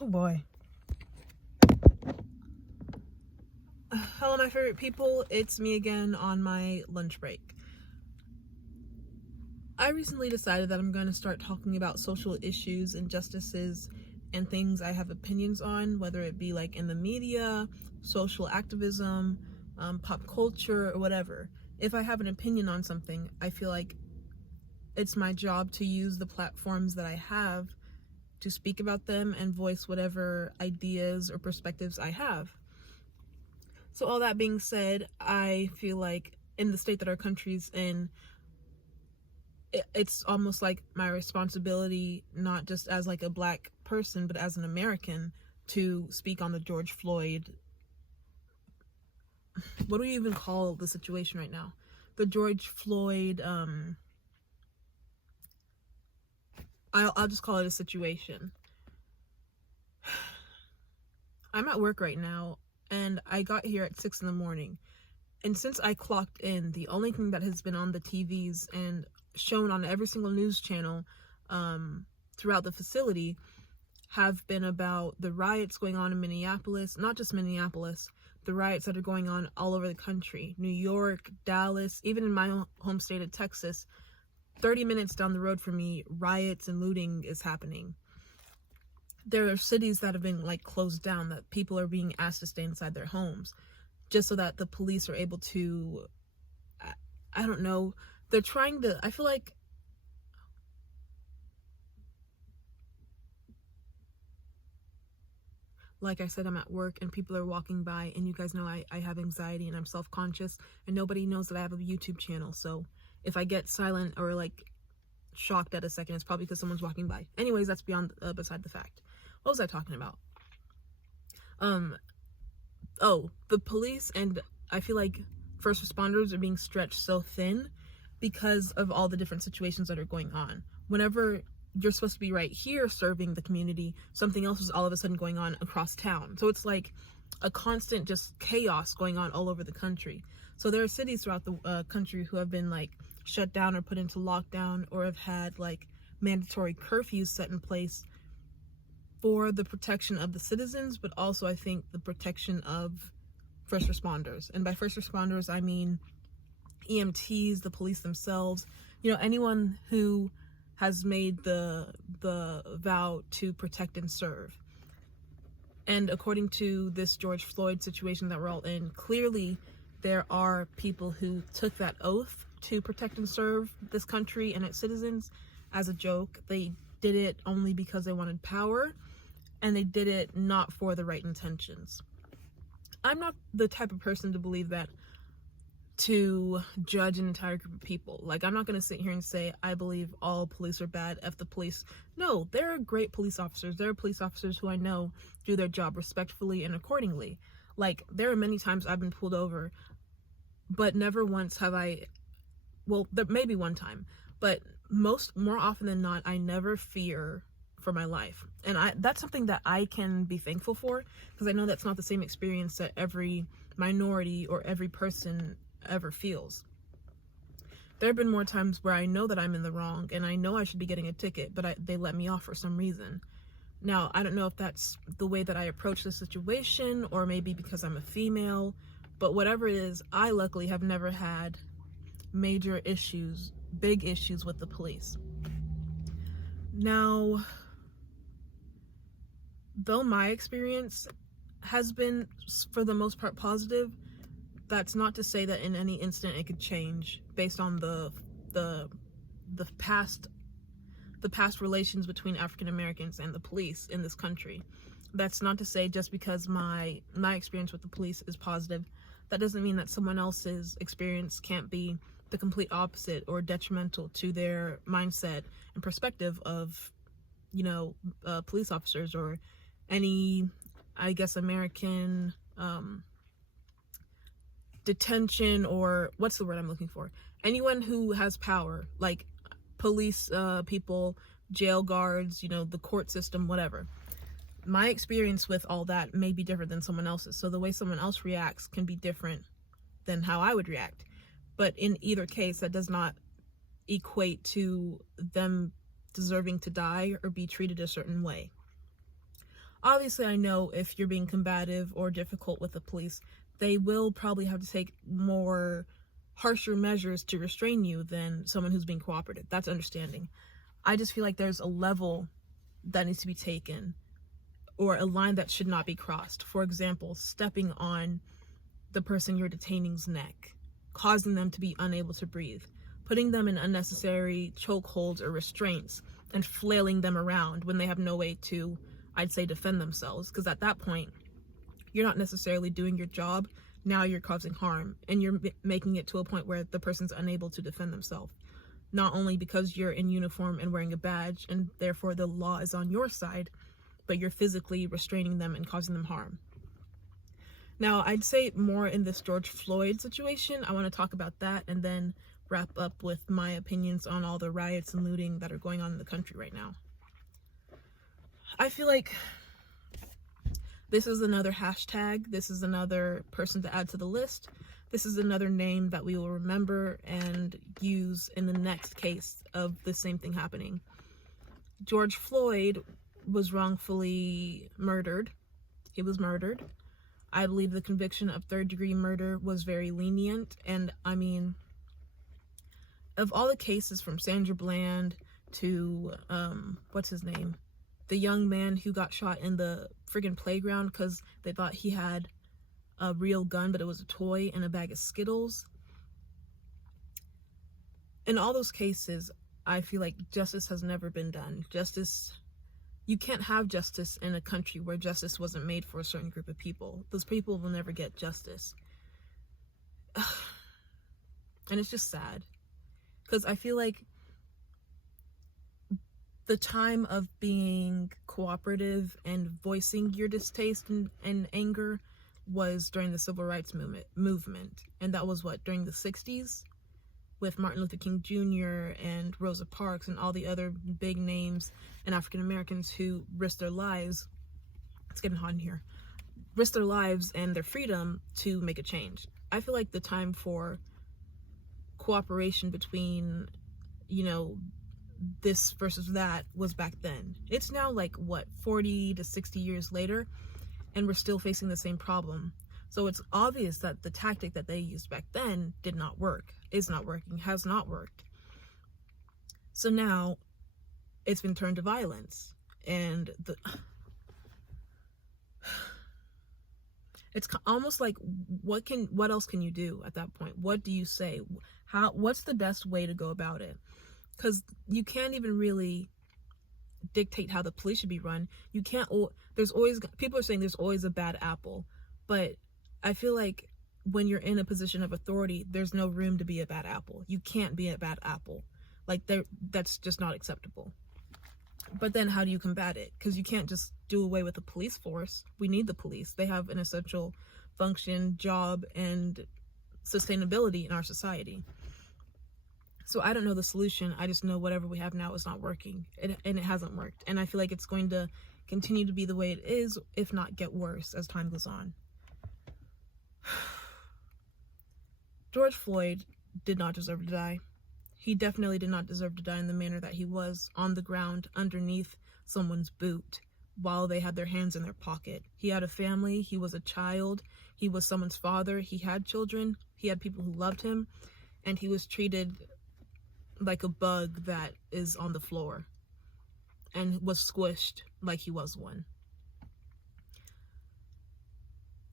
Oh boy. Hello, my favorite people. It's me again on my lunch break. I recently decided that I'm going to start talking about social issues, injustices, and things I have opinions on, whether it be like in the media, social activism, pop culture, or whatever. If I have an opinion on something, I feel like it's my job to use the platforms that I have to speak about them and voice whatever ideas or perspectives I have. So all that being said, I feel like in the state that our country's in, it's almost like my responsibility, not just as like a black person, but as an American, to speak on the George Floyd. What do we even call the situation right now? The George Floyd. I'll just call it a situation. I'm at work right now, and I got here at 6 in the morning. And since I clocked in, the only thing that has been on the TVs and shown on every single news channel throughout the facility have been about the riots going on in Minneapolis. Not just Minneapolis, the riots that are going on all over the country. New York, Dallas, even in my home state of Texas, 30 minutes down the road from me, riots and looting is happening. There are cities that have been like closed down, that people are being asked to stay inside their homes just so that the police are able to, I don't know, they're trying to, I feel like I said, I'm at work and people are walking by, and you guys know I have anxiety and I'm self-conscious, and nobody knows that I have a YouTube channel. So if I get silent or like shocked at a second, it's probably because someone's walking by. Anyways, that's beyond beside the fact. What was I talking about? The police, and I feel like first responders are being stretched so thin because of all the different situations that are going on. Whenever you're supposed to be right here serving the community, something else is all of a sudden going on across town. So it's like a constant just chaos going on all over the country. So there are cities throughout the country who have been like shut down or put into lockdown, or have had like mandatory curfews set in place for the protection of the citizens, but also I think the protection of first responders. And by first responders, I mean EMTs, the police themselves, anyone who has made the vow to protect and serve. And according to this George Floyd situation that we're all in, clearly there are people who took that oath to protect and serve this country and its citizens as a joke. They did it only because they wanted power, and they did it not for the right intentions. I'm not the type of person to believe that, to judge an entire group of people. Like, I'm not going to sit here and say, I believe all police are bad, F the police. No, there are great police officers. There are police officers who I know do their job respectfully and accordingly. Like, there are many times I've been pulled over, but never once have there maybe one time, but more often than not, I never fear for my life. And that's something that I can be thankful for, because I know that's not the same experience that every minority or every person ever feels. There have been more times where I know that I'm in the wrong and I know I should be getting a ticket, but they let me off for some reason. Now, I don't know if that's the way that I approach the situation, or maybe because I'm a female, but whatever it is, I luckily have never had major issues, big issues with the police. Now, though my experience has been for the most part positive, that's not to say that in any instant it could change based on the past relations between African Americans and the police in this country. That's not to say just because my experience with the police is positive, that doesn't mean that someone else's experience can't be the complete opposite or detrimental to their mindset and perspective of, police officers or any, I guess, American detention, or what's the word I'm looking for? Anyone who has power, like police people, jail guards, the court system, whatever. My experience with all that may be different than someone else's. So the way someone else reacts can be different than how I would react. But in either case, that does not equate to them deserving to die or be treated a certain way. Obviously, I know if you're being combative or difficult with the police, they will probably have to take more harsher measures to restrain you than someone who's being cooperative. That's understanding. I just feel like there's a level that needs to be taken, or a line that should not be crossed. For example, stepping on the person you're detaining's neck, causing them to be unable to breathe, putting them in unnecessary chokeholds or restraints, and flailing them around when they have no way to, I'd say, defend themselves. Because at that point, you're not necessarily doing your job. Now you're causing harm, and you're making it to a point where the person's unable to defend themselves. Not only because you're in uniform and wearing a badge, and therefore the law is on your side, but you're physically restraining them and causing them harm. Now, I'd say more in this George Floyd situation. I want to talk about that and then wrap up with my opinions on all the riots and looting that are going on in the country right now. I feel like this is another hashtag. This is another person to add to the list. This is another name that we will remember and use in the next case of the same thing happening. George Floyd was wrongfully murdered. He was murdered. I believe the conviction of third-degree murder was very lenient. And I mean, of all the cases from Sandra Bland to, what's his name? The young man who got shot in the friggin' playground because they thought he had a real gun, but it was a toy and a bag of Skittles. In all those cases, I feel like justice has never been done. You can't have justice in a country where justice wasn't made for a certain group of people. Those people will never get justice. And it's just sad. Because I feel like the time of being cooperative and voicing your distaste and anger was during the Civil Rights movement. And that was during the 60s? With Martin Luther King Jr. and Rosa Parks and all the other big names and African Americans who risked their lives. It's getting hot in here. Risked their lives and their freedom to make a change. I feel like the time for cooperation between, this versus that was back then. It's now 40 to 60 years later, and we're still facing the same problem. So it's obvious that the tactic that they used back then did not work, is not working, has not worked. So now it's been turned to violence. And it's almost like, what else can you do at that point? What do you say? What's the best way to go about it? Because you can't even really dictate how the police should be run. You can't, people are saying there's always a bad apple, but I feel like when you're in a position of authority, there's no room to be a bad apple. You can't be a bad apple. That's just not acceptable. But then how do you combat it? Because you can't just do away with the police force. We need the police. They have an essential function, job, and sustainability in our society. So I don't know the solution. I just know whatever we have now is not working. And it hasn't worked. And I feel like it's going to continue to be the way it is, if not get worse as time goes on. George Floyd did not deserve to die. He definitely did not deserve to die in the manner that he was, on the ground underneath someone's boot while they had their hands in their pocket. He had a family. He was a child. He was someone's father. He had children. He had people who loved him. And he was treated like a bug that is on the floor and was squished like he was one.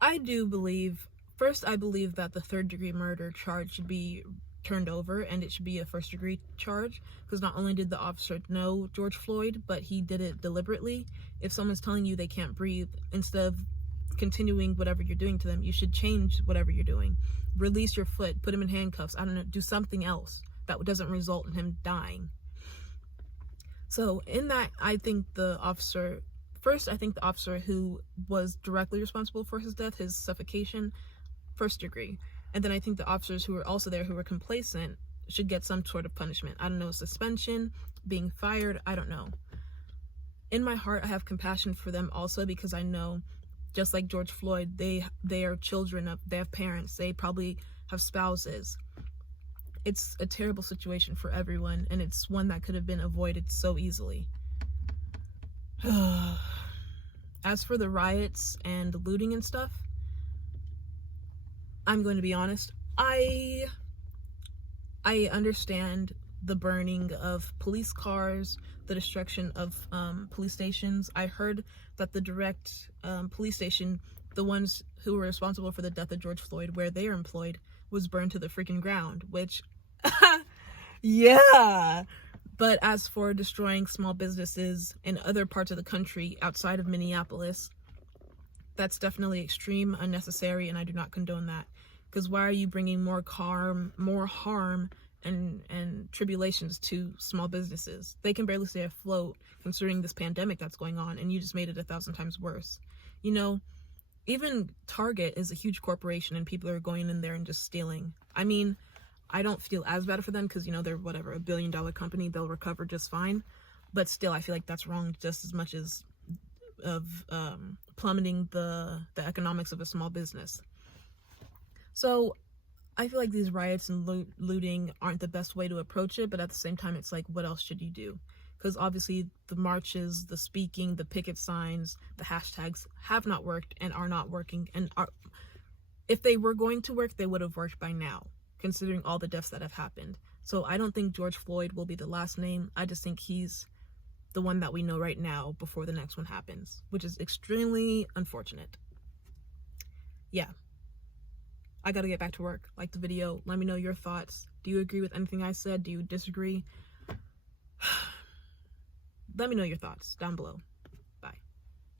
I believe that the third-degree murder charge should be turned over and it should be a first-degree charge, because not only did the officer know George Floyd, but he did it deliberately. If someone's telling you they can't breathe, instead of continuing whatever you're doing to them, you should change whatever you're doing. Release your foot, put him in handcuffs, I don't know, do something else that doesn't result in him dying. So in that, I think the officer who was directly responsible for his death, his suffocation, first degree. And then I think the officers who were also there, who were complacent, should get some sort of punishment. I don't know, suspension, being fired, I don't know. In my heart, I have compassion for them also, because I know, just like George Floyd, they are children they have parents, they probably have spouses. It's a terrible situation for everyone, and it's one that could have been avoided so easily. As for the riots and looting and stuff, I'm going to be honest. I understand the burning of police cars, the destruction of police stations. I heard that the direct police station, the ones who were responsible for the death of George Floyd, where they are employed, was burned to the freaking ground, which, yeah. But as for destroying small businesses in other parts of the country outside of Minneapolis, that's definitely extreme, unnecessary, and I do not condone that. Because why are you bringing more harm and tribulations to small businesses? They can barely stay afloat considering this pandemic that's going on, and you just made it 1,000 times worse. You know, even Target is a huge corporation, and people are going in there and just stealing. I mean, I don't feel as bad for them because, you know, they're whatever, $1 billion company, they'll recover just fine. But still, I feel like that's wrong just as much as of plummeting the economics of a small business. So I feel like these riots and looting aren't the best way to approach it, but at the same time, it's like, what else should you do? Because obviously the marches, the speaking, the picket signs, the hashtags have not worked and are not working. And if they were going to work, they would have worked by now, considering all the deaths that have happened. So I don't think George Floyd will be the last name. I just think he's the one that we know right now before the next one happens, which is extremely unfortunate. Yeah. I gotta get back to work. Like the video. Let me know your thoughts. Do you agree with anything I said? Do you disagree? Let me know your thoughts down below.